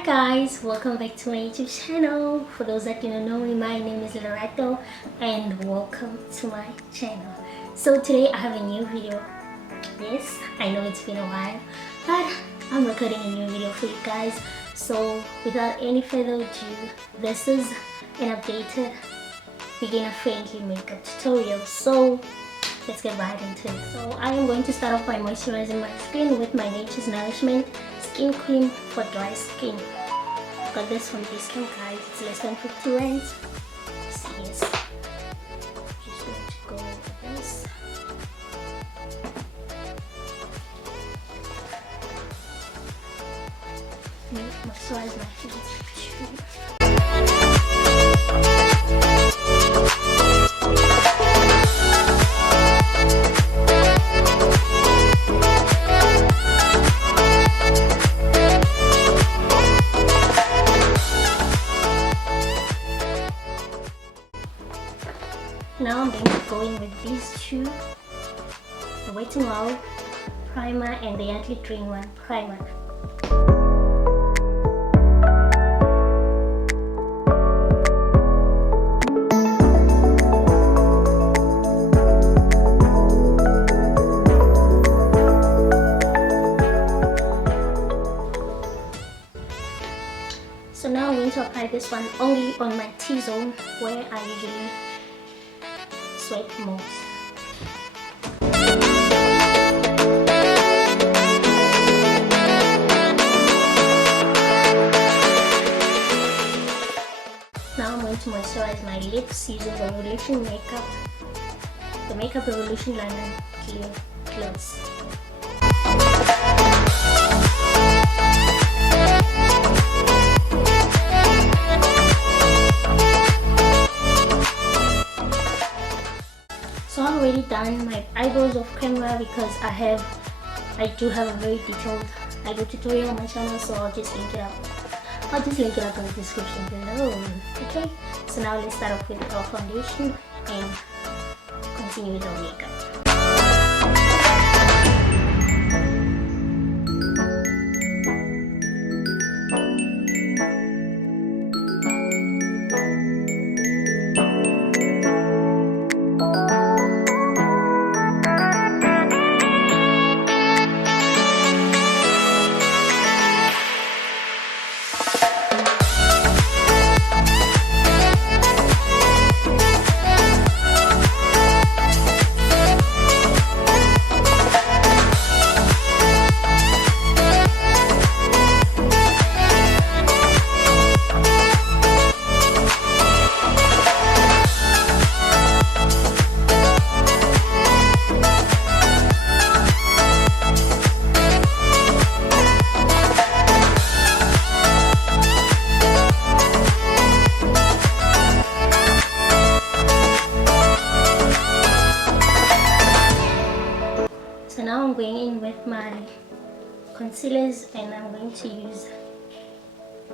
Hi guys, welcome back to my YouTube channel. For those that do not know me, my name is Lyricist and welcome to my channel. So today I have a new video. Yes, I know it's been a while, but I'm recording a new video for you guys. So without any further ado, this is an updated beginner friendly makeup tutorial. So let's get right into it. So I am going to start off by moisturizing my skin with my Nature's Nourishment skin cream for dry skin. Got this from Ikson, guys. It's less than 50 rands. Yes. Just going to go over this. Moisturize my face too. Now I'm going to go in with these two, the Wet n Wild primer and the Yardley 3-in-1 primer. So now I'm going to apply this one only on my T-zone where I usually sweat most. Now I'm going to moisturize my lips using the Revolution Makeup, the Makeup Revolution London Clear Gloss. So I've already done my eyebrows off camera because I do have a very detailed eyebrow tutorial on my channel, so I'll just link it up in the description below. Okay, so now let's start off with our foundation and continue with our makeup. So now I'm going in with my concealers and I'm going to use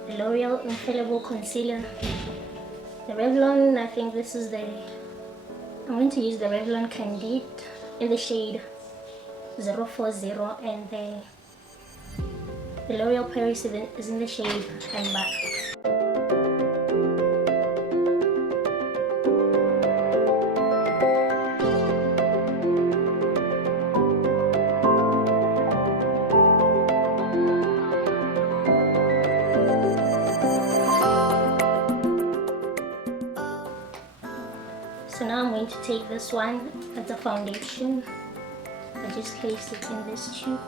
the L'Oreal Infallible Concealer. The Revlon, I think this is I'm going to use the Revlon Candide in the shade 040 and the L'Oreal Paris is in the shade Amber. So now I'm going to take this one as a foundation. I just placed it in this tube.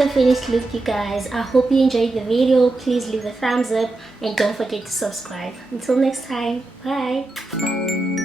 is the finished look, you guys. I hope you enjoyed the video. Please leave a thumbs up and don't forget to subscribe. Until next time, bye.